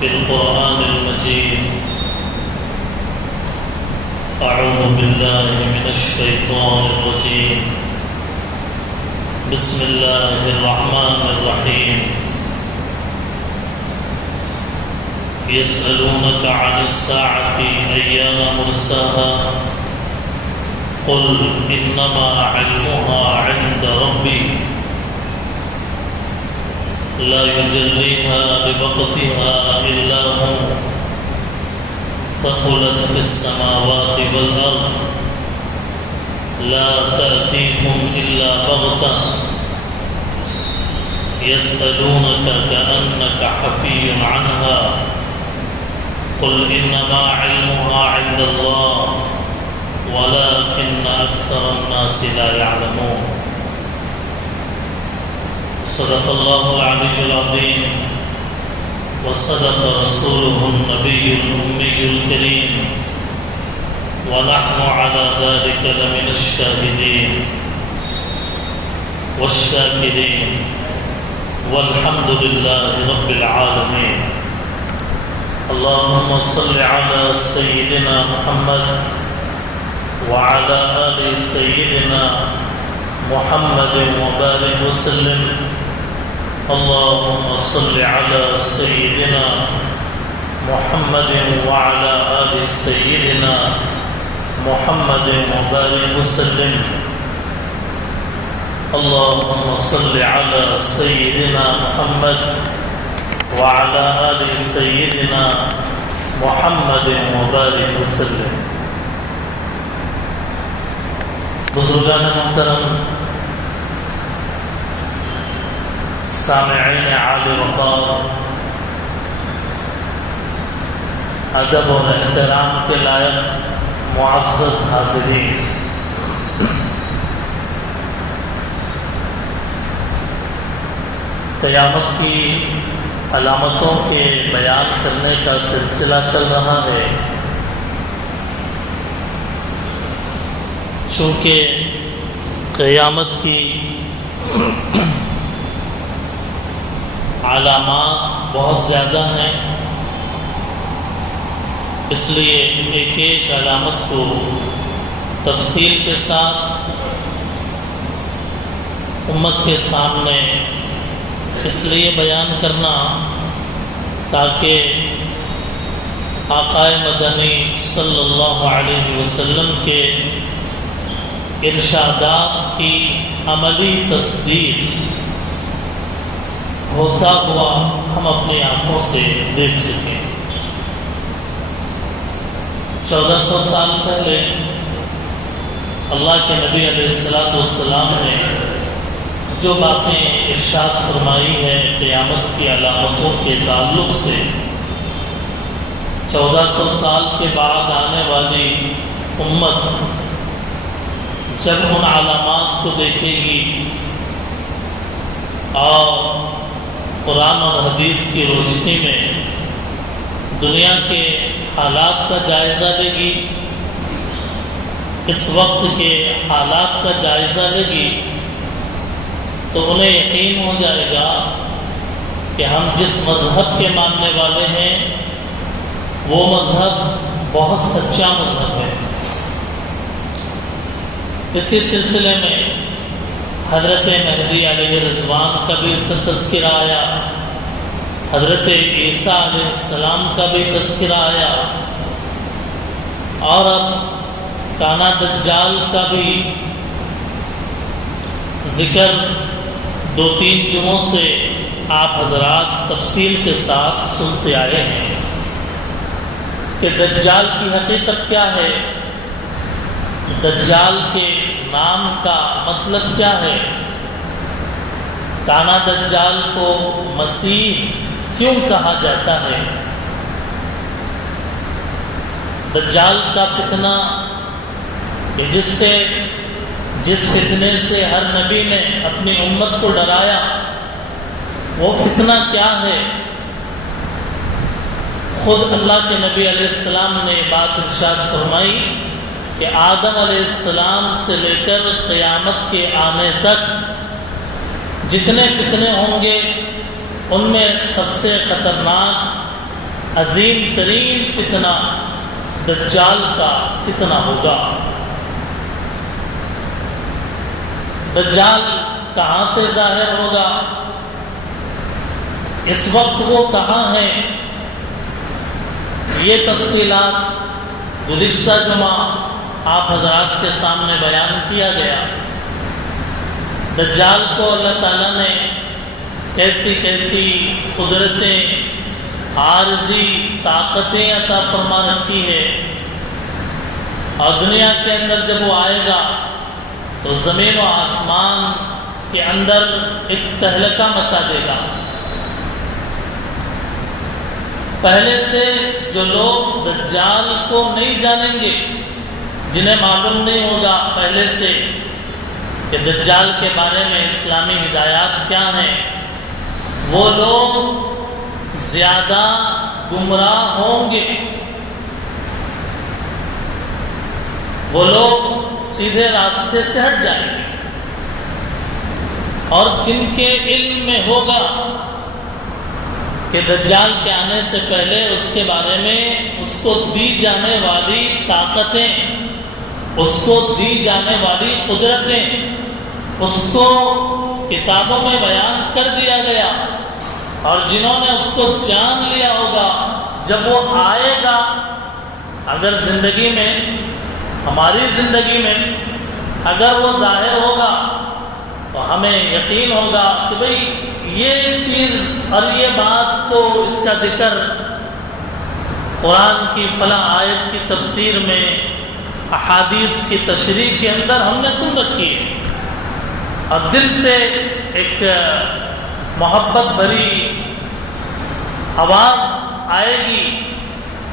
في القرآن المجيد. أعوذ بالله من الشيطان الرجيم. بسم الله الرحمن الرحيم. يسألونك عن الساعة أيان مرساها قل إنما علمها عند ربي لا يجليها لوقتها إلا هو ثقلت في السماوات والأرض لا تأتيكم إلا بغتة يسألونك كأنك حفي عنها قل إنما علمها عند الله ولكن أكثر الناس لا يعلمون. صدق الله العلي العظيم وصدق رسوله النبي الأمي الكريم ونحن على ذلك لمن الشاهدين والشاكرين والحمد لله رب العالمين. اللهم صل على سيدنا محمد وعلى آل سيدنا محمد وبارك وسلم. اللهم صل على سيدنا محمد وعلى آل سيدنا محمد وبارك وسلم. اللهم صل على سيدنا محمد وعلى آل سيدنا محمد وبارك وسلم. بزرگان محترم، سامعین عالی وقار، ادب اور احترام کے لائق معزز حاضرین، قیامت کی علامتوں کے بیان کرنے کا سلسلہ چل رہا ہے. چونکہ قیامت کی علامات بہت زیادہ ہیں، اس لیے ایک ایک علامت کو تفصیل کے ساتھ امت کے سامنے اس لیے بیان کرنا تاکہ آقائے مدنی صلی اللہ علیہ وسلم کے ارشادات کی عملی تصدیق ہوتا ہوا ہم اپنی آنکھوں سے دیکھ سکیں. 1400 سال پہلے اللہ کے نبی علیہ السلام نے جو باتیں ارشاد فرمائی ہے قیامت کی علامتوں کے تعلق سے، 1400 سال کے بعد آنے والی امت جب ان علامات کو دیکھے گی اور قرآن اور حدیث کی روشنی میں دنیا کے حالات کا جائزہ لے گی، اس وقت کے حالات کا جائزہ لے گی، تو انہیں یقین ہو جائے گا کہ ہم جس مذہب کے ماننے والے ہیں وہ مذہب بہت سچا مذہب ہے. اسی سلسلے میں حضرت مہدی علیہ رضوان کا بھی اس سے تذکرہ آیا، حضرت عیسیٰ علیہ السلام کا بھی تذکرہ آیا، اور اب کانا دجال کا بھی ذکر 2-3 جمعوں سے آپ حضرات تفصیل کے ساتھ سنتے آئے ہیں کہ دجال کی حقیقت کیا ہے، دجال کے نام کا مطلب کیا ہے، کانا دجال کو مسیح کیوں کہا جاتا ہے، دجال کا فتنہ کہ جس فتنے سے ہر نبی نے اپنی امت کو ڈرایا، وہ فتنہ کیا ہے. خود اللہ کے نبی علیہ السلام نے بات ارشاد فرمائی کہ آدم علیہ السلام سے لے کر قیامت کے آنے تک جتنے فتنے ہوں گے ان میں سب سے خطرناک عظیم ترین فتنہ دجال کا فتنہ ہوگا۔ دجال کہاں سے ظاہر ہوگا؟ اس وقت وہ کہاں ہے؟ یہ تفصیلات گزشتہ جمعہ آپ حضرات کے سامنے بیان کیا گیا۔ دجال کو اللہ تعالیٰ نے کیسی کیسی قدرتیں، عارضی طاقتیں عطا فرما رکھی ہے، اور دنیا کے اندر جب وہ آئے گا تو زمین و آسمان کے اندر ایک تہلکہ مچا دے گا۔ پہلے سے جو لوگ دجال کو نہیں جانیں گے، جنہیں معلوم نہیں ہوگا پہلے سے کہ دجال کے بارے میں اسلامی ہدایات کیا ہیں، وہ لوگ زیادہ گمراہ ہوں گے۔ وہ لوگ سیدھے راستے سے ہٹ جائیں گے، اور جن کے علم میں ہوگا کہ دجال کے آنے سے پہلے اس کے بارے میں اس کو دی جانے والی طاقتیں، اس کو دی جانے والی قدرتیں، اس کو کتابوں میں بیان کر دیا گیا، اور جنہوں نے اس کو جان لیا ہوگا، جب وہ آئے گا، اگر زندگی میں، ہماری زندگی میں اگر وہ ظاہر ہوگا تو ہمیں یقین ہوگا کہ بھئی یہ چیز اور یہ بات تو اس کا ذکر قرآن کی فلاں آیت کی تفسیر میں، احادیث کی تشریح کے اندر ہم نے سن رکھی ہے، اور دل سے ایک محبت بھری آواز آئے گی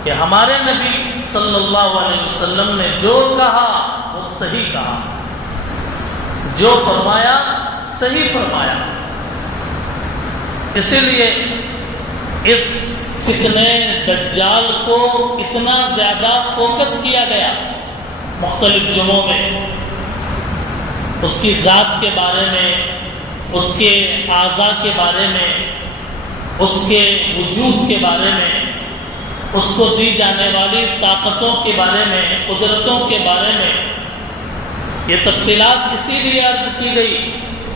کہ ہمارے نبی صلی اللہ علیہ وسلم نے جو کہا وہ صحیح کہا، جو فرمایا صحیح فرمایا۔ اسی لیے اس فتنہ دجال کو اتنا زیادہ فوکس کیا گیا مختلف جمعوں میں، اس کی ذات کے بارے میں، اس کے اعضاء کے بارے میں، اس کے وجود کے بارے میں، اس کو دی جانے والی طاقتوں کے بارے میں، قدرتوں کے بارے میں۔ یہ تفصیلات اسی لیے عرض کی گئی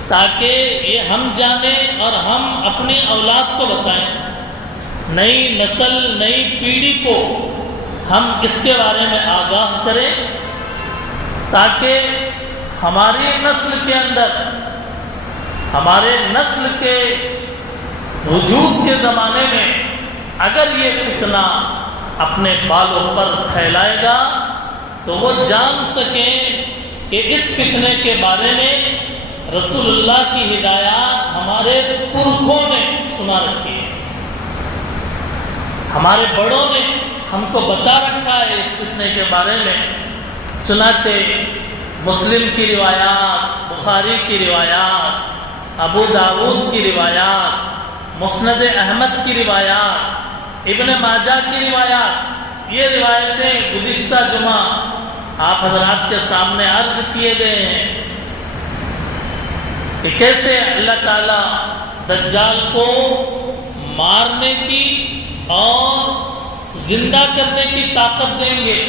تاکہ یہ ہم جانیں اور ہم اپنی اولاد کو بتائیں، نئی نسل، نئی پیڑھی کو ہم اس کے بارے میں آگاہ کریں، تاکہ ہماری نسل کے اندر، ہمارے نسل کے وجود کے زمانے میں اگر یہ فتنہ اپنے بالوں پر پھیلائے گا تو وہ جان سکیں کہ اس فتنے کے بارے میں رسول اللہ کی ہدایات ہمارے پرکھوں نے سنا رکھی ہے، ہمارے بڑوں نے ہم کو بتا رکھا ہے اس فتنے کے بارے میں۔ چنانچہ مسلم کی روایات، بخاری کی روایات، ابو داؤد کی روایات، مسند احمد کی روایات، ابن ماجہ کی روایات، یہ روایتیں گزشتہ جمعہ آپ حضرات کے سامنے عرض کیے گئے ہیں کہ کیسے اللہ تعالیٰ دجال کو مارنے کی اور زندہ کرنے کی طاقت دیں گے،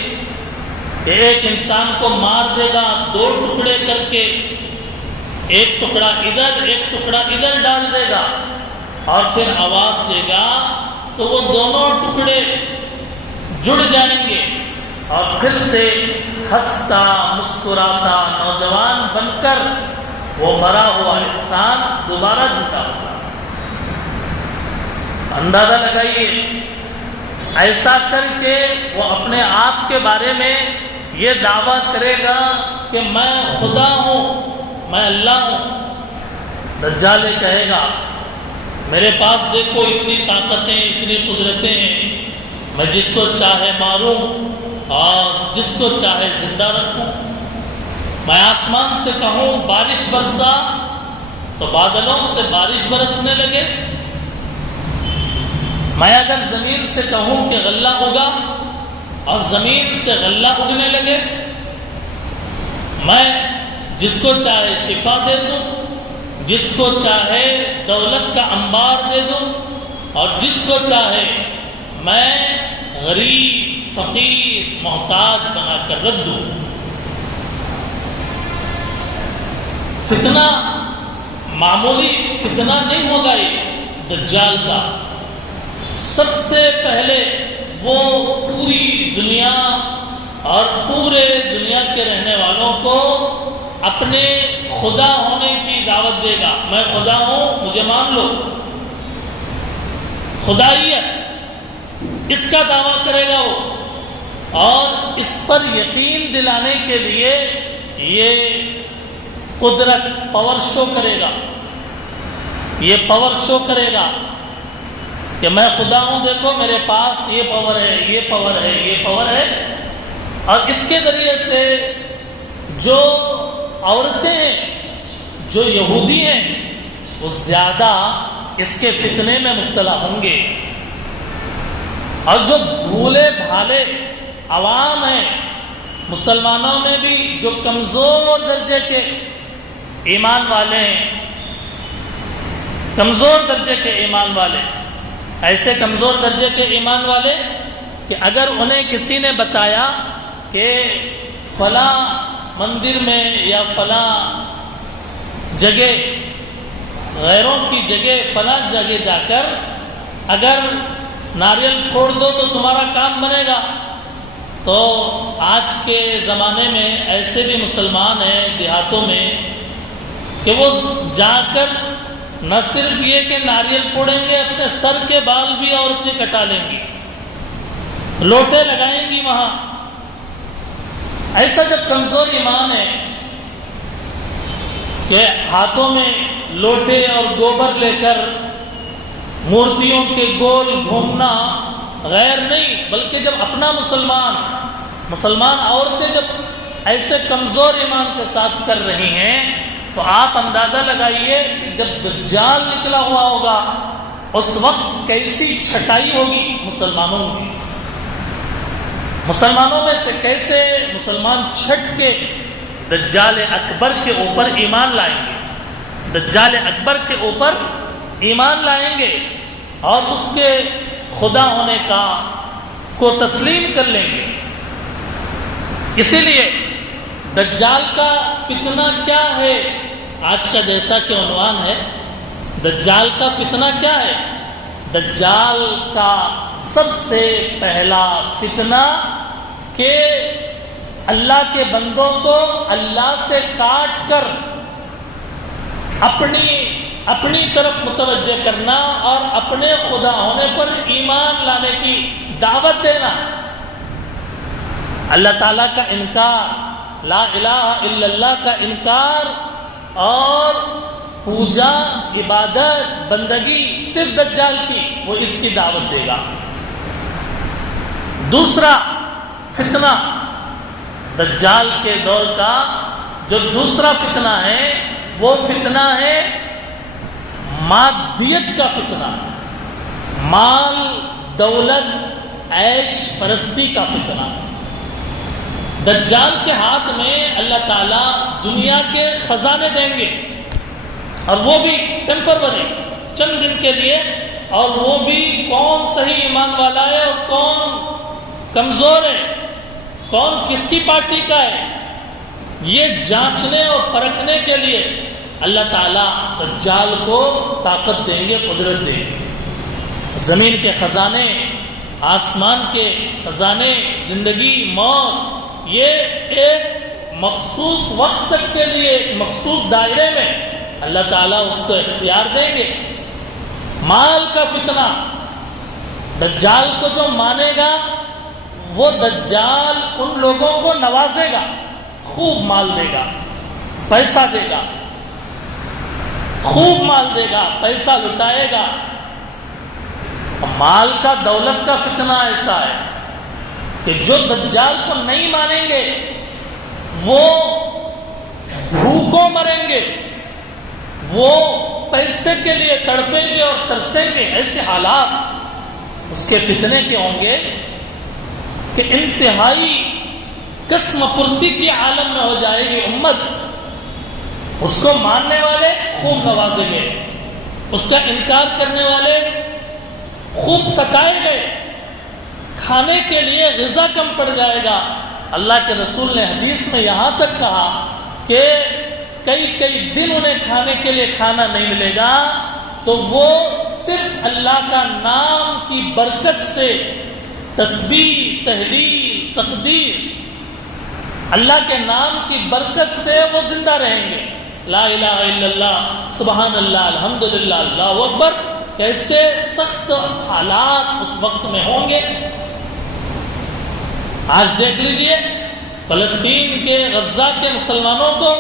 کہ ایک انسان کو مار دے گا دو ٹکڑے کر کے، ایک ٹکڑا ادھر ایک ٹکڑا ادھر ڈال دے گا، اور پھر آواز دے گا تو وہ دونوں ٹکڑے جڑ جائیں گے، اور پھر سے ہنستا مسکراتا نوجوان بن کر وہ مرا ہوا انسان دوبارہ زندہ ہوگا۔ اندازہ لگائیے، ایسا کر کے وہ اپنے آپ کے بارے میں یہ دعویٰ کرے گا کہ میں خدا ہوں، میں اللہ ہوں۔ دجال کہے گا میرے پاس دیکھو اتنی طاقتیں، اتنی قدرتیں ہیں، میں جس کو چاہے ماروں اور جس کو چاہے زندہ رکھوں، میں آسمان سے کہوں بارش برسا تو بادلوں سے بارش برسنے لگے، میں اگر زمین سے کہوں کہ غلہ اگا اور زمین سے غلہ اگنے لگے، میں جس کو چاہے شفا دے دوں، جس کو چاہے دولت کا انبار دے دوں، اور جس کو چاہے میں غریب فقیر محتاج بنا کر رکھ دوں۔ فتنہ معمولی فتنہ نہیں ہوگا، یہ دجال کا سب سے پہلے وہ پوری دنیا اور پورے دنیا کے رہنے والوں کو اپنے خدا ہونے کی دعوت دے گا۔ میں خدا ہوں، مجھے مان لو، خدائیت اس کا دعویٰ کرے گا وہ، اور اس پر یقین دلانے کے لیے یہ قدرت پاور شو کرے گا، یہ پاور شو کرے گا کہ میں خدا ہوں، دیکھو میرے پاس یہ پاور ہے، یہ پاور ہے، یہ پاور ہے۔ اور اس کے ذریعے سے جو عورتیں ہیں، جو یہودی ہیں، وہ زیادہ اس کے فتنے میں مبتلا ہوں گے، اور جو بھولے بھالے عوام ہیں مسلمانوں میں بھی جو کمزور درجے کے ایمان والے ہیں، کمزور درجے کے ایمان والے، ایسے کمزور درجے کے ایمان والے کہ اگر انہیں کسی نے بتایا کہ فلاں مندر میں یا فلاں جگہ، غیروں کی جگہ، فلاں جگہ جا کر اگر ناریل پھوڑ دو تو تمہارا کام بنے گا، تو آج کے زمانے میں ایسے بھی مسلمان ہیں دیہاتوں میں کہ وہ جا کر نہ صرف یہ کہ ناریل پھوڑیں گے، اپنے سر کے بال بھی عورتیں کٹا لیں گی، لوٹے لگائیں گی وہاں۔ ایسا جب کمزور ایمان ہے کہ ہاتھوں میں لوٹے اور گوبر لے کر مورتیوں کے گول گھومنا غیر نہیں، بلکہ جب اپنا مسلمان عورتیں جب ایسے کمزور ایمان کے ساتھ کر رہی ہیں، تو آپ اندازہ لگائیے کہ جب دجال نکلا ہوا ہوگا اس وقت کیسی چھٹائی ہوگی مسلمانوں کی، مسلمانوں میں سے کیسے مسلمان چھٹ کے دجال اکبر کے اوپر ایمان لائیں گے، دجال اکبر کے اوپر ایمان لائیں گے اور اس کے خدا ہونے کو تسلیم کر لیں گے۔ اسی لیے دجال کا فتنہ کیا ہے، آج کا جیسا کہ عنوان ہے، دجال کا فتنہ کیا ہے؟ دجال کا سب سے پہلا فتنہ کہ اللہ کے بندوں کو اللہ سے کاٹ کر اپنی طرف متوجہ کرنا اور اپنے خدا ہونے پر ایمان لانے کی دعوت دینا، اللہ تعالیٰ کا انکار، لا الہ الا اللہ کا انکار، اور پوجا، عبادت، بندگی صرف دجال کی، وہ اس کی دعوت دے گا۔ دوسرا فتنہ دجال کے دور کا جو دوسرا فتنہ ہے، وہ فتنہ ہے مادیت کا فتنہ، مال، دولت، عیش پرستی کا فتنہ۔ دجال کے ہاتھ میں اللہ تعالیٰ دنیا کے خزانے دیں گے، اور وہ بھی ٹیمپرری، چند دن کے لیے، اور وہ بھی کون صحیح ایمان والا ہے اور کون کمزور ہے، کون کس کی پارٹی کا ہے، یہ جانچنے اور پرکھنے کے لیے اللہ تعالیٰ دجال کو طاقت دیں گے، قدرت دیں گے۔ زمین کے خزانے، آسمان کے خزانے، زندگی، موت، یہ ایک مخصوص وقت تک کے لیے مخصوص دائرے میں اللہ تعالیٰ اس کو اختیار دیں گے۔ مال کا فتنہ، دجال کو جو مانے گا وہ دجال ان لوگوں کو نوازے گا، خوب مال دے گا، پیسہ دے گا، خوب مال دے گا، پیسہ لٹائے گا۔ مال کا، دولت کا فتنہ ایسا ہے کہ جو دجال کو نہیں مانیں گے وہ بھوکوں مریں گے، وہ پیسے کے لیے تڑپیں گے اور ترسیں گے۔ ایسے حالات اس کے فتنے کے ہوں گے کہ انتہائی قسم پرسی کی عالم میں ہو جائے گی امت۔ اس کو ماننے والے خوب نوازے گئے، اس کا انکار کرنے والے خوب ستائے گئے، کھانے کے لیے غذا کم پڑ جائے گا. اللہ کے رسول نے حدیث میں یہاں تک کہا کہ کئی دن انہیں کھانے کے لیے کھانا نہیں ملے گا تو وہ صرف اللہ کا نام کی برکت سے تسبیح، تحلیل، تقدیس، اللہ کے نام کی برکت سے وہ زندہ رہیں گے. لا الہ الا اللہ، سبحان اللہ، الحمدللہ، اللہ اکبر. کیسے سخت حالات اس وقت میں ہوں گے. آج دیکھ لیجئے فلسطین کے غزہ کے مسلمانوں کو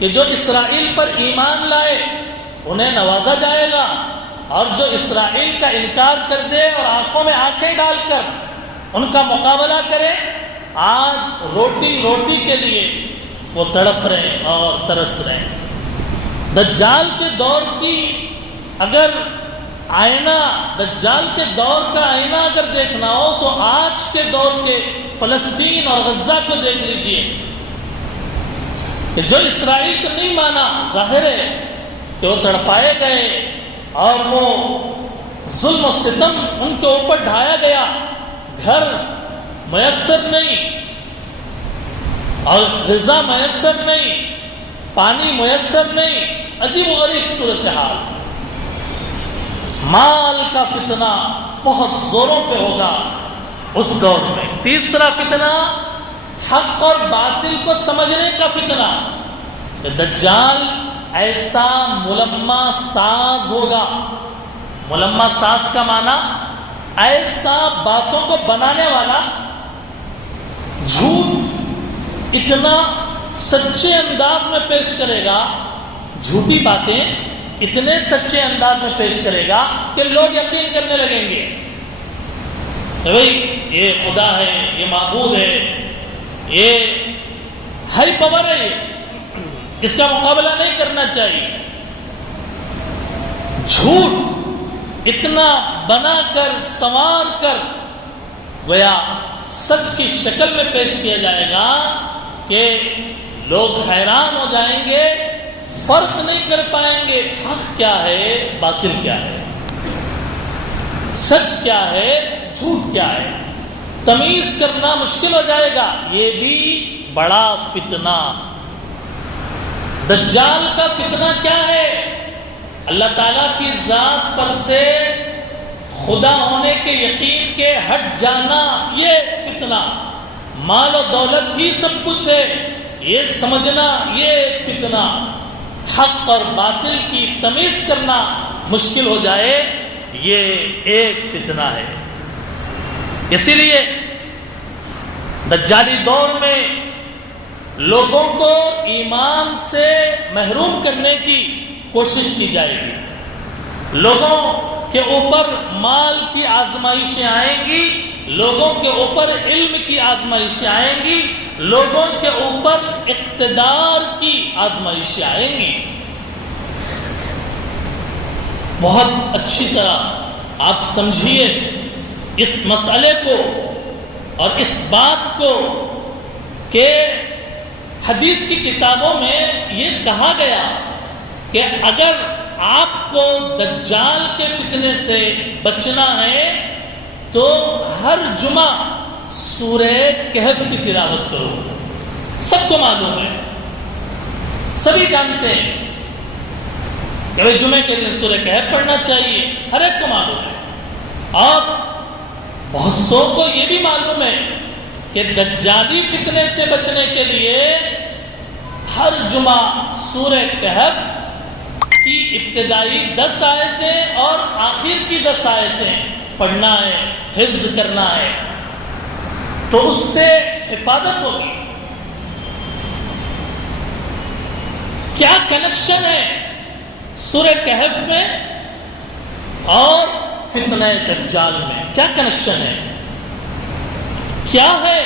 کہ جو اسرائیل پر ایمان لائے انہیں نوازا جائے گا، اور جو اسرائیل کا انکار کر دے اور آنکھوں میں آنکھیں ڈال کر ان کا مقابلہ کرے، آج روٹی کے لیے وہ تڑپ رہے ہیں اور ترس رہے ہیں. دجال کے دور کی اگر آئینہ، دجال کے دور کا آئینہ اگر دیکھنا ہو تو آج کے دور کے فلسطین اور غزہ کو دیکھ لیجئے کہ جو اسرائیل کو نہیں مانا، ظاہر ہے کہ وہ تڑپائے گئے اور وہ ظلم و ستم ان کے اوپر ڈھایا گیا. گھر میسر نہیں اور غذا میسر نہیں، پانی میسر نہیں، عجیب و غریب صورتحال. مال کا فتنہ بہت زوروں پہ ہوگا اس دور میں. تیسرا فتنہ حق اور باطل کو سمجھنے کا فتنہ. دجال ایسا ملمہ ساز ہوگا. ملمہ ساز کا معنی ایسا باتوں کو بنانے والا، جھوٹ اتنا سچے انداز میں پیش کرے گا، جھوٹی باتیں اتنے سچے انداز میں پیش کرے گا کہ لوگ یقین کرنے لگیں گے کہ بھئی یہ خدا ہے، یہ معبود ہے، یہ ہائی پاور ہے، اس کا مقابلہ نہیں کرنا چاہیے. جھوٹ اتنا بنا کر سنوار کر گویا سچ کی شکل میں پیش کیا جائے گا کہ لوگ حیران ہو جائیں گے، فرق نہیں کر پائیں گے حق کیا ہے، باطل کیا ہے، سچ کیا ہے، جھوٹ کیا ہے. تمیز کرنا مشکل ہو جائے گا. یہ بھی بڑا فتنہ. دجال کا فتنہ کیا ہے؟ اللہ تعالیٰ کی ذات پر سے خدا ہونے کے یقین کے ہٹ جانا، یہ فتنہ. مال و دولت ہی سب کچھ ہے، یہ سمجھنا، یہ فتنہ. حق اور باطل کی تمیز کرنا مشکل ہو جائے، یہ ایک فتنہ ہے. اسی لیے دجالی دور میں لوگوں کو ایمان سے محروم کرنے کی کوشش کی جائے گی. لوگوں کے اوپر مال کی آزمائشیں آئیں گی، لوگوں کے اوپر علم کی آزمائشیں آئیں گی، لوگوں کے اوپر اقتدار کی آزمائشیں آئیں گی. بہت اچھی طرح آپ سمجھیے اس مسئلے کو اور اس بات کو کہ حدیث کی کتابوں میں یہ کہا گیا کہ اگر آپ کو دجال کے فتنے سے بچنا ہے تو ہر جمعہ سورہ کہف کی تلاوت کرو. سب کو معلوم ہے، سبھی جانتے ہیں کہ جمعے کے دن سورہ کہف پڑھنا چاہیے، ہر ایک کو معلوم ہے. اور بہت سو کو یہ بھی معلوم ہے کہ دجالی فتنے سے بچنے کے لیے ہر جمعہ سورہ کہف کی ابتدائی 10 آیتیں اور آخر کی 10 آیتیں پڑھنا ہے، حفظ کرنا ہے، تو اس سے حفاظت ہوگی. کیا کنیکشن ہے سورہ کہف میں اور فتنہ دجال میں؟ کیا کنیکشن ہے؟ کیا ہے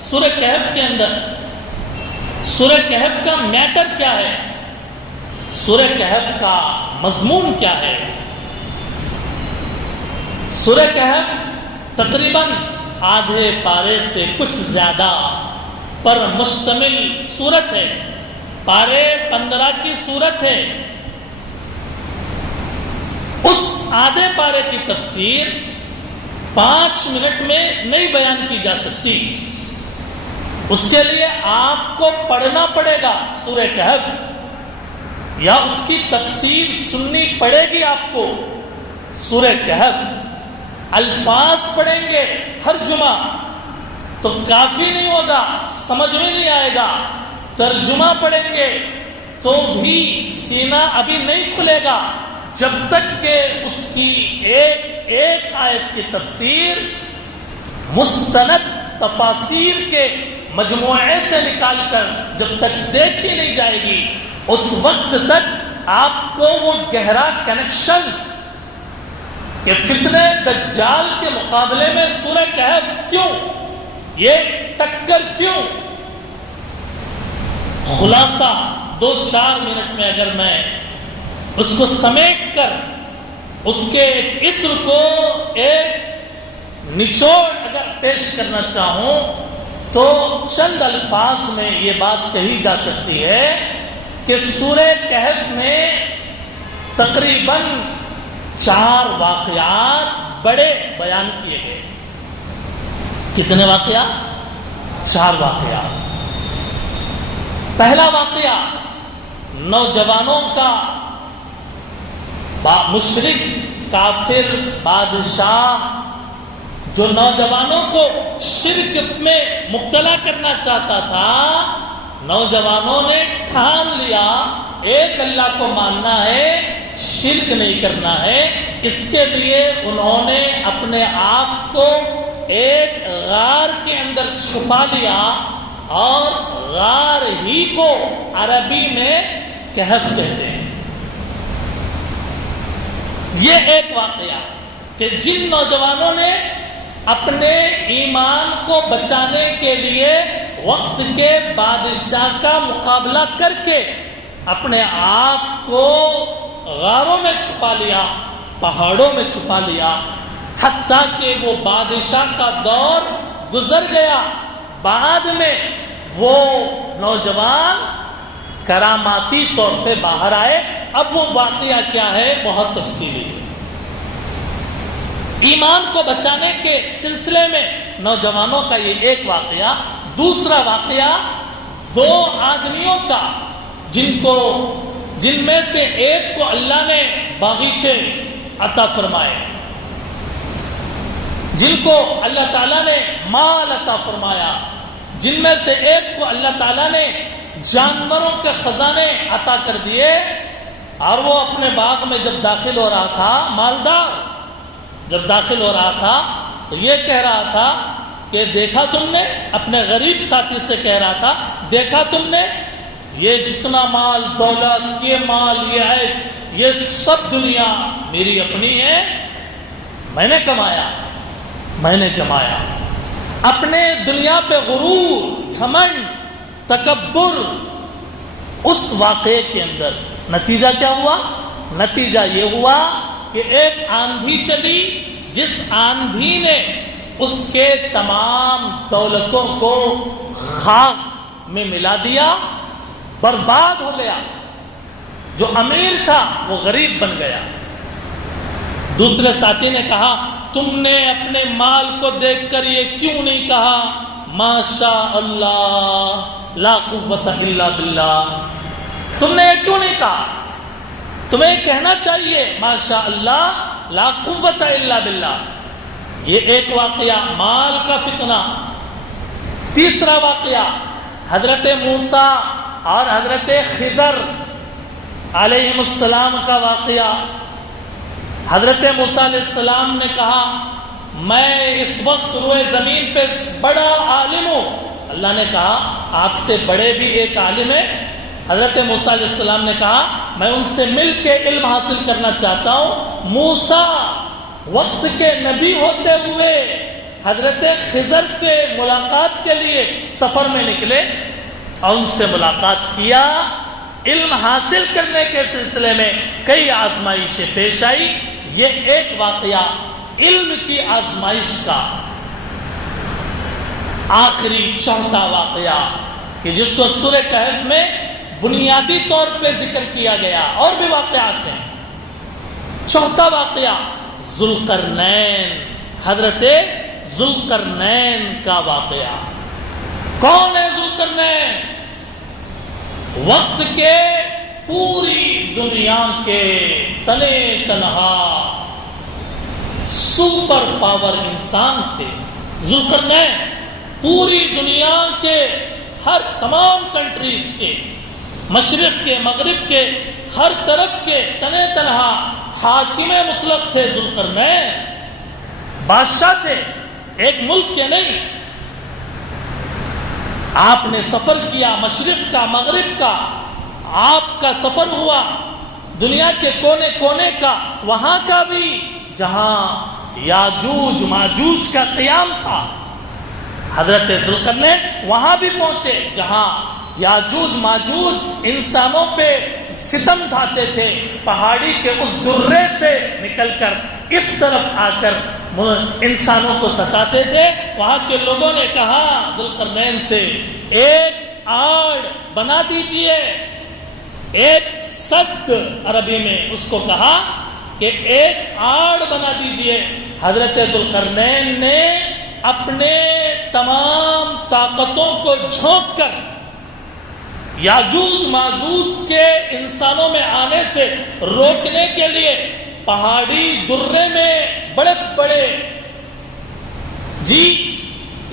سورہ کہف کے اندر؟ سورہ کہف کا میٹر کیا ہے؟ سورہ کہف کا مضمون کیا ہے؟ سورہ کہف تقریباً آدھے پارے سے کچھ زیادہ پر مشتمل سورت ہے. پارے 15 کی سورت ہے. اس آدھے پارے کی تفسیر 5 منٹ میں نہیں بیان کی جا سکتی. اس کے لیے آپ کو پڑھنا پڑے گا سورہ کہف، یا اس کی تفسیر سننی پڑے گی آپ کو سورہ کہف. الفاظ پڑھیں گے ہر جمعہ تو کافی نہیں ہوگا، سمجھ میں نہیں آئے گا. ترجمہ پڑھیں گے تو بھی سینہ ابھی نہیں کھلے گا جب تک کہ اس کی ایک آیت کی تفسیر مستند تفاسیر کے مجموعے سے نکال کر جب تک دیکھی نہیں جائے گی، اس وقت تک آپ کو وہ گہرا کنیکشن کہ فتنہ دجال کے مقابلے میں سورہ کہف کیوں، یہ ٹکر کیوں. خلاصہ 2-4 منٹ میں اگر میں اس کو سمیٹ کر اس کے عطر کو ایک نچوڑ اگر پیش کرنا چاہوں تو چند الفاظ میں یہ بات کہی جا سکتی ہے کہ سورہ کہف میں تقریباً 4 واقعات بڑے بیان کیے گئے. کتنے واقعات؟ 4 واقعات. پہلا واقعہ نوجوانوں کا مشرک کافر بادشاہ جو نوجوانوں کو شرک میں مبتلا کرنا چاہتا تھا. نوجوانوں نے ٹھان لیا ایک اللہ کو ماننا ہے، شرک نہیں کرنا ہے. اس کے لیے انہوں نے اپنے آپ کو ایک غار کے اندر چھپا لیا، اور غار ہی کو عربی میں کہف کہتے ہیں. یہ ایک واقعہ کہ جن نوجوانوں نے اپنے ایمان کو بچانے کے لیے وقت کے بادشاہ کا مقابلہ کر کے اپنے آپ کو غاروں میں چھپا لیا، پہاڑوں میں چھپا لیا، حتیٰ کہ وہ بادشاہ کا دور گزر گیا. بعد میں وہ نوجوان کراماتی طور پہ باہر آئے. اب وہ واقعہ کیا ہے؟ بہت تفصیلی ہے. ایمان کو بچانے کے سلسلے میں نوجوانوں کا یہ ایک واقعہ. دوسرا واقعہ 2 آدمیوں کا جن میں سے ایک کو اللہ نے باغیچے عطا فرمائے، جن کو اللہ تعالیٰ نے مال عطا فرمایا، جن میں سے ایک کو اللہ تعالیٰ نے جانوروں کے خزانے عطا کر دیے. اور وہ اپنے باغ میں جب داخل ہو رہا تھا، مالدار جب داخل ہو رہا تھا تو یہ کہہ رہا تھا کہ دیکھا تم نے، اپنے غریب ساتھی سے کہہ رہا تھا، دیکھا تم نے یہ جتنا مال دولت، یہ مال، یہ عیش، یہ سب دنیا میری اپنی ہے، میں نے کمایا، میں نے جمایا. اپنے دنیا پہ غرور، گھمنڈ، تکبر. اس واقعے کے اندر نتیجہ کیا ہوا؟ نتیجہ یہ ہوا کہ ایک آندھی چلی، جس آندھی نے اس کے تمام دولتوں کو خاک میں ملا دیا، برباد ہو گیا. جو امیر تھا وہ غریب بن گیا. دوسرے ساتھی نے کہا تم نے اپنے مال کو دیکھ کر یہ کیوں نہیں کہا ماشاء اللہ لا قوت الا باللہ؟ تم نے یہ کیوں نہیں کہا؟ تمہیں کہنا چاہیے ماشاء اللہ لا قوت الا باللہ. یہ ایک واقعہ مال کا فتنہ. تیسرا واقعہ حضرت موسیٰ اور حضرت خضر علیہ السلام کا واقعہ. حضرت موسیٰ علیہ السلام نے کہا میں اس وقت روئے زمین پہ بڑا عالم ہوں. اللہ نے کہا آپ سے بڑے بھی ایک عالم ہے. حضرت موسیٰ علیہ السلام نے کہا میں ان سے مل کے علم حاصل کرنا چاہتا ہوں. موسیٰ وقت کے نبی ہوتے ہوئے حضرت خضر کے ملاقات کے لیے سفر میں نکلے اور ان سے ملاقات کیا. علم حاصل کرنے کے سلسلے میں کئی آزمائشیں پیش آئی. یہ ایک واقعہ علم کی آزمائش کا. آخری چوتھا واقعہ کہ جس کو سورہ کہف میں بنیادی طور پہ ذکر کیا گیا، اور بھی واقعات ہیں. چوتھا واقعہ ذوالقرنین حضرت ذوالقرنین کا واقعہ۔ کون ہے ذوالقرنین؟ وقت کے پوری دنیا کے تنے تنہا سپر پاور انسان تھے ذوالقرنین۔ پوری دنیا کے ہر تمام کنٹریز کے، مشرق کے مغرب کے ہر طرف کے تنے تنہا حاکم مطلق تھے ذوالقرنین، بادشاہ تھے، ایک ملک کے نہیں۔ آپ نے سفر کیا مشرق کا مغرب کا، آپ کا سفر ہوا دنیا کے کونے کونے کا، وہاں کا بھی جہاں یاجوج ماجوج کا قیام تھا، حضرت ذوالقرنین وہاں بھی پہنچے جہاں یاجوج ماجوج انسانوں پہ ستم ڈھاتے تھے، پہاڑی کے اس درے سے نکل کر اس طرف آ کر انسانوں کو ستاتے تھے۔ وہاں کے لوگوں نے کہا ذوالقرنین سے ایک آڑ بنا دیجئے، ایک سد عربی میں اس کو کہا کہ ایک آڑ بنا دیجئے۔ حضرت ذوالقرنین نے اپنے تمام طاقتوں کو جھونک کر یاجوج ماجوج کے انسانوں میں آنے سے روکنے کے لیے پہاڑی درے میں بڑے بڑے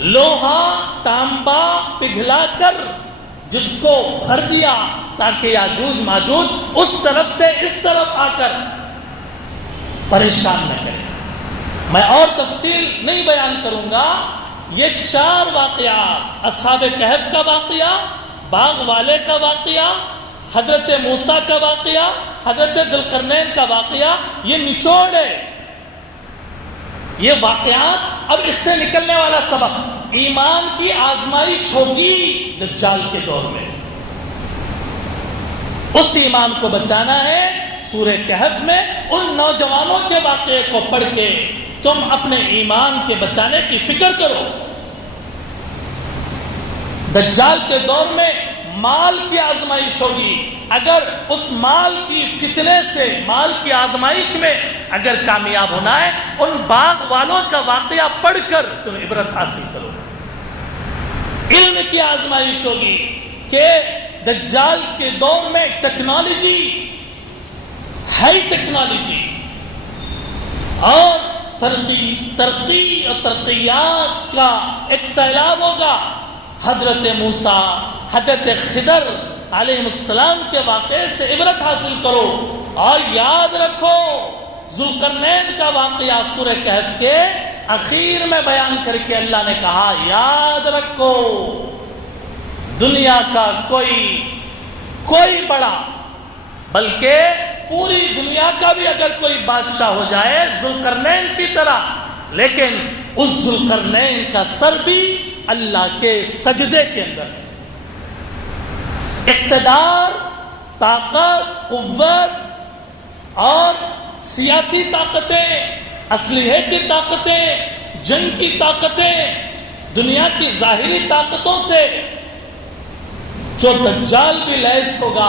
لوہا تانبا پگھلا کر جس کو بھر دیا تاکہ یاجوج ماجوج اس طرف سے اس طرف آ کر پریشان نہ کرے۔ میں اور تفصیل نہیں بیان کروں گا، یہ 4 واقعات، اصحاب کہف کا واقعہ، باغ والے کا واقعہ، حضرت موسیٰ کا واقعہ، حضرت ذوالقرنین کا واقعہ، یہ نچوڑ ہے۔ یہ واقعات اب اس سے نکلنے والا سبق، ایمان کی آزمائش ہوگی دجال کے دور میں، اس ایمان کو بچانا ہے۔ سورہ کہف میں ان نوجوانوں کے واقعے کو پڑھ کے تم اپنے ایمان کے بچانے کی فکر کرو۔ دجال کے دور میں مال کی آزمائش ہوگی، اگر اس مال کی فتنے سے، مال کی آزمائش میں اگر کامیاب ہونا ہے، ان باغ والوں کا واقعہ پڑھ کر تم عبرت حاصل کرو۔ علم کی آزمائش ہوگی کہ دجال کے دور میں ٹیکنالوجی، ہائی ٹیکنالوجی اور ترقی اور ترقیات کا ایک سیلاب ہوگا۔ حضرت موسیٰ، حضرت خضر علیہ السلام کے واقعے سے عبرت حاصل کرو، اور یاد رکھو ذوالقرنین کا واقعہ سورہ کہف کے اخیر میں بیان کر کے اللہ نے کہا یاد رکھو دنیا کا کوئی بڑا، بلکہ پوری دنیا کا بھی اگر کوئی بادشاہ ہو جائے ذوالقرنین کی طرح، لیکن اس ذوالقرنین کا سر بھی اللہ کے سجدے کے اندر ہے۔ اقتدار، طاقت، قوت اور سیاسی طاقتیں، اسلحے کی طاقتیں، جنگ کی طاقتیں، دنیا کی ظاہری طاقتوں سے جو دجال بھی لیس ہوگا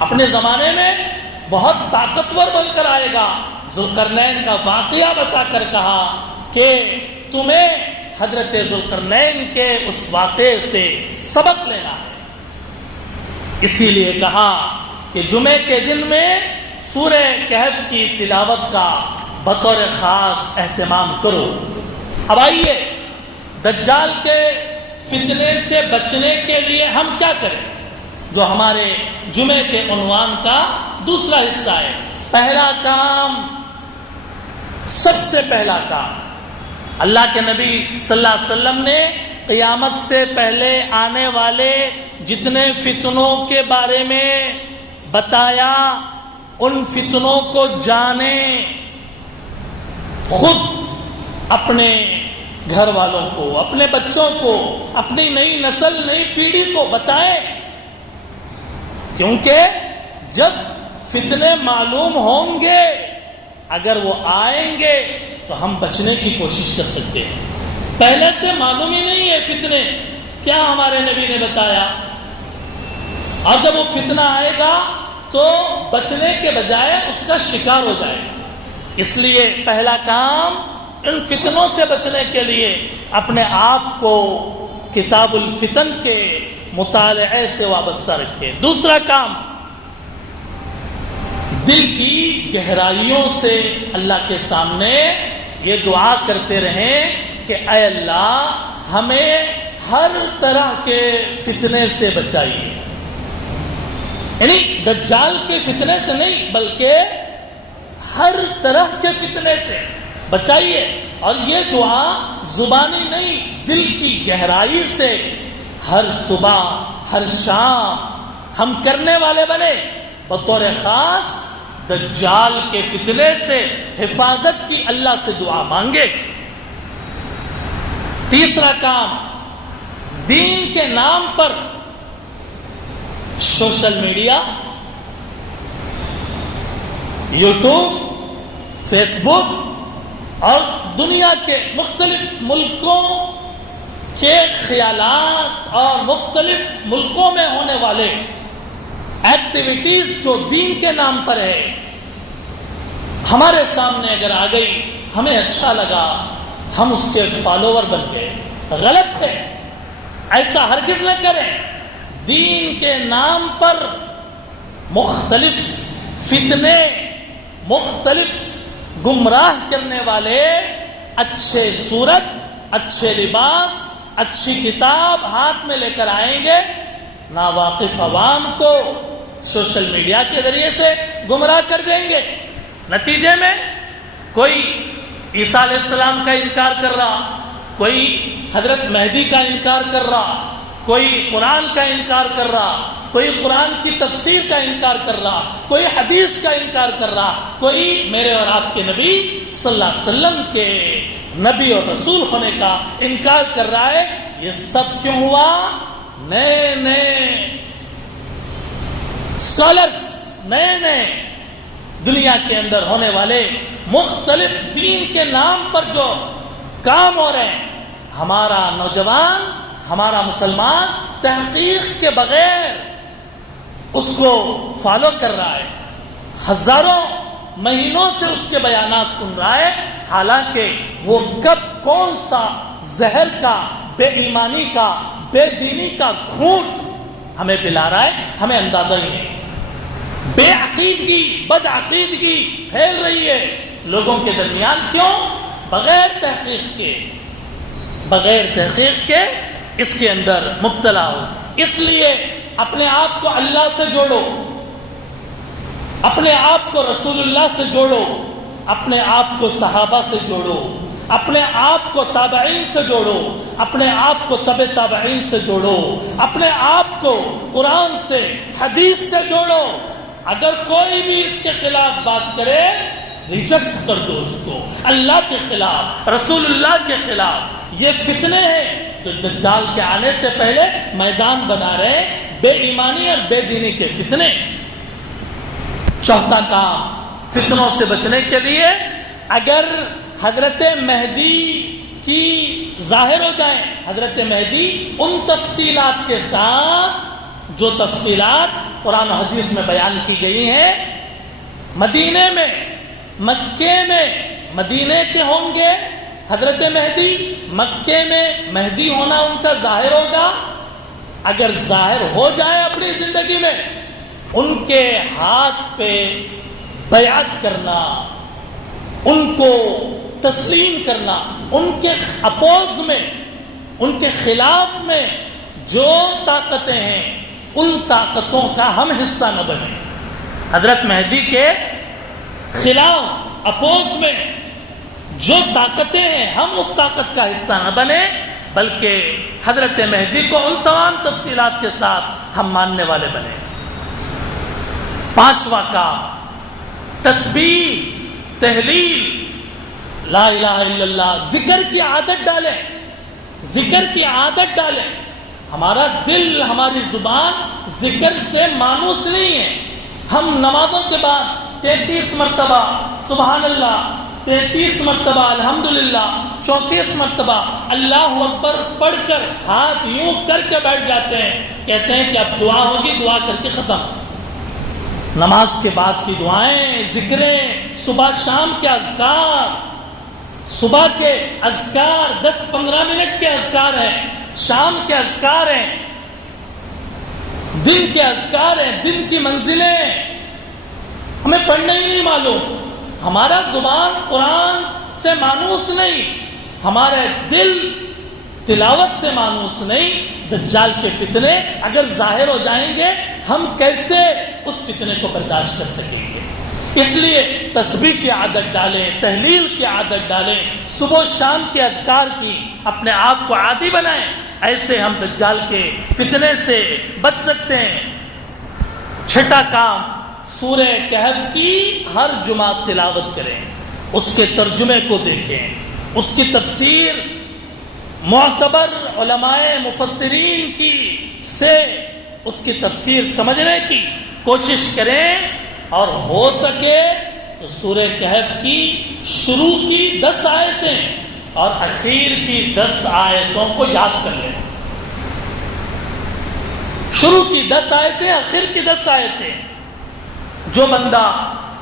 اپنے زمانے میں بہت طاقتور بن کر آئے گا۔ ذوالقرنین کا واقعہ بتا کر کہا کہ تمہیں حضرت ذوالقرنین کے اس واقعے سے سبق لینا ہے۔ اسی لیے کہا کہ جمعے کے دن میں سورہ کہف کی تلاوت کا بطور خاص اہتمام کرو۔ اب آئیے دجال کے فتنے سے بچنے کے لیے ہم کیا کریں، جو ہمارے جمعے کے عنوان کا دوسرا حصہ ہے۔ پہلا کام، سب سے پہلا کام، اللہ کے نبی صلی اللہ علیہ وسلم نے قیامت سے پہلے آنے والے جتنے فتنوں کے بارے میں بتایا، ان فتنوں کو جانیں، خود اپنے گھر والوں کو، اپنے بچوں کو، اپنی نئی نسل، نئی پیڑھی کو بتائیں، کیونکہ جب فتنے معلوم ہوں گے، اگر وہ آئیں گے تو ہم بچنے کی کوشش کر سکتے ہیں۔ پہلے سے معلوم ہی نہیں ہے فتنے کیا ہمارے نبی نے بتایا، اور جب وہ فتنہ آئے گا تو بچنے کے بجائے اس کا شکار ہو جائے گا۔ اس لیے پہلا کام ان فتنوں سے بچنے کے لیے اپنے آپ کو کتاب الفتن کے مطالعے سے وابستہ رکھے۔ دوسرا کام، دل کی گہرائیوں سے اللہ کے سامنے یہ دعا کرتے رہیں کہ اے اللہ ہمیں ہر طرح کے فتنے سے بچائیے، یعنی دجال کے فتنے سے نہیں بلکہ ہر طرح کے فتنے سے بچائیے۔ اور یہ دعا زبانی نہیں، دل کی گہرائی سے ہر صبح ہر شام ہم کرنے والے بنے، بطور خاص دجال کے فتنے سے حفاظت کی اللہ سے دعا مانگے۔ تیسرا کام، دین کے نام پر سوشل میڈیا، یوٹیوب، فیس بک اور دنیا کے مختلف ملکوں کے خیالات اور مختلف ملکوں میں ہونے والے ایکٹیویٹیز جو دین کے نام پر ہے، ہمارے سامنے اگر آ گئی، ہمیں اچھا لگا، ہم اس کے فالوور بن گئے، غلط ہے، ایسا ہرگز نہ کریں۔ دین کے نام پر مختلف فتنے، مختلف گمراہ کرنے والے اچھے صورت، اچھے لباس، اچھی کتاب ہاتھ میں لے کر آئیں گے، ناواقف عوام کو سوشل میڈیا کے ذریعے سے گمراہ کر دیں گے۔ نتیجے میں کوئی عیسیٰ علیہ السلام کا انکار کر رہا، کوئی حضرت مہدی کا انکار کر رہا، کوئی قرآن کا انکار کر رہا، کوئی قرآن کی تفسیر کا انکار کر رہا، کوئی حدیث کا انکار کر رہا، کوئی میرے اور آپ کے نبی صلی اللہ علیہ وسلم کے نبی اور رسول ہونے کا انکار کر رہا ہے۔ یہ سب کیوں ہوا؟ نئے نئے اسکالرس، نئے دنیا کے اندر ہونے والے مختلف دین کے نام پر جو کام ہو رہے ہیں، ہمارا نوجوان، ہمارا مسلمان تحقیق کے بغیر اس کو فالو کر رہا ہے، ہزاروں مہینوں سے اس کے بیانات سن رہا ہے، حالانکہ وہ کب کون سا زہر کا، بے ایمانی کا، بے دینی کا گھونٹ ہمیں پلا رہا ہے، ہمیں اندازہ ہی نہیں۔ بے عقیدگی، بد عقیدگی پھیل رہی ہے لوگوں کے درمیان، کیوں؟ بغیر تحقیق کے اس کے اندر مبتلا ہو۔ اس لیے اپنے آپ کو اللہ سے جوڑو، اپنے آپ کو رسول اللہ سے جوڑو، اپنے آپ کو صحابہ سے جوڑو، اپنے آپ کو تابعین سے جوڑو، اپنے آپ کو تبع تابعین سے جوڑو، اپنے آپ کو قرآن سے، حدیث سے جوڑو۔ اگر کوئی بھی اس کے خلاف بات کرے، ریجیکٹ کر دو اس کو، اللہ کے خلاف، رسول اللہ کے خلاف۔ یہ فتنے ہیں تو دجال کے آنے سے پہلے میدان بنا رہے، بے ایمانی اور بے دینی کے فتنے۔ چوتھا کام، فتنوں سے بچنے کے لیے اگر حضرت مہدی کی ظاہر ہو جائیں، حضرت مہدی ان تفصیلات کے ساتھ جو تفصیلات قرآن و حدیث میں بیان کی گئی ہیں، مدینے میں، مکے میں مدینے کے ہوں گے حضرت مہدی، مکے میں مہدی ہونا ان کا ظاہر ہوگا۔ اگر ظاہر ہو جائے اپنی زندگی میں، ان کے ہاتھ پہ بیعت کرنا، ان کو تسلیم کرنا، ان کے اپوز میں، ان کے خلاف میں جو طاقتیں ہیں، ان طاقتوں کا ہم حصہ نہ بنیں۔ حضرت مہدی کے خلاف، اپوز میں جو طاقتیں ہیں، ہم اس طاقت کا حصہ نہ بنیں، بلکہ حضرت مہدی کو ان تمام تفصیلات کے ساتھ ہم ماننے والے بنیں۔ پانچواں کام، تسبیح، تہلیل، لا الہ الا اللہ، ذکر کی عادت ڈالیں، ذکر کی عادت ڈالیں۔ ہمارا دل، ہماری زبان ذکر سے مانوس نہیں ہے۔ ہم نمازوں کے بعد 33 مرتبہ سبحان اللہ، 33 مرتبہ الحمدللہ، 34 مرتبہ اللہ اکبر پڑھ کر ہاتھ یوں کر کے بیٹھ جاتے ہیں، کہتے ہیں کہ اب دعا ہوگی، دعا کر کے ختم۔ نماز کے بعد کی دعائیں، ذکریں، صبح شام کے اذکار، صبح کے اذکار 10-15 منٹ کے اذکار ہیں، شام کے اذکار ہیں، دن کے اذکار ہیں، دن کی منزلیں ہمیں پڑھنا ہی نہیں معلوم. ہمارا زبان قرآن سے مانوس نہیں، ہمارے دل تلاوت سے مانوس نہیں. دجال کے فتنے اگر ظاہر ہو جائیں گے ہم کیسے اس فتنے کو برداشت کر سکیں گے؟ اس لیے تسبیح کی عادت ڈالیں، تحلیل کی عادت ڈالیں، صبح و شام کے اذکار کی اپنے آپ کو عادی بنائیں. ایسے ہم دجال کے فتنے سے بچ سکتے ہیں. چھٹا کام، سورہ کہف کی ہر جمعہ تلاوت کریں، اس کے ترجمے کو دیکھیں، اس کی تفسیر معتبر علماء مفسرین کی سے اس کی تفسیر سمجھنے کی کوشش کریں، اور ہو سکے تو سورہ کہف کی شروع کی 10 آیتیں اور اخیر کی 10 آیتوں کو یاد کر لیں. شروع کی 10 آیتیں، اخیر کی 10 آیتیں. جو بندہ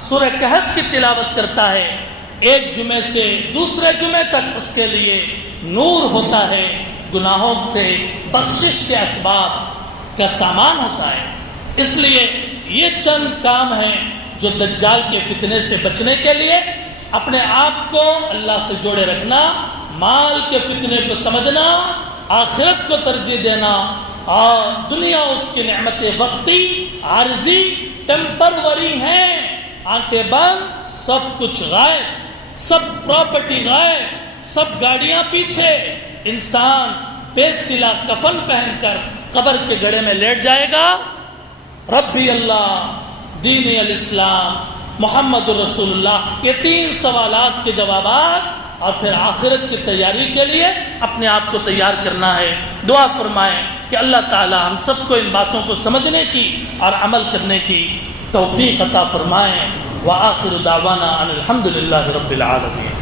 سورہ کہف کی تلاوت کرتا ہے ایک جمعے سے دوسرے جمعے تک اس کے لیے نور ہوتا ہے، گناہوں سے بخشش کے اسباب کا سامان ہوتا ہے. اس لیے یہ چند کام ہیں جو دجال کے فتنے سے بچنے کے لیے اپنے آپ کو اللہ سے جوڑے رکھنا، مال کے فتنے کو سمجھنا، آخرت کو ترجیح دینا، اور دنیا اس کی نعمت وقتی عارضی ٹیمپروری ہیں. آنکھیں بند، سب کچھ غائب، سب پراپرٹی غائب، سب گاڑیاں پیچھے. انسان بے سلا کفن پہن کر قبر کے گڑھے میں لیٹ جائے گا. ربی اللہ، دین الاسلام، محمد رسول اللہ، یہ 3 سوالات کے جوابات، اور پھر آخرت کی تیاری کے لیے اپنے آپ کو تیار کرنا ہے. دعا فرمائیں کہ اللہ تعالی ہم سب کو ان باتوں کو سمجھنے کی اور عمل کرنے کی توفیق عطا فرمائیں. وآخر دعوانا ان الحمد للہ رب العالمین.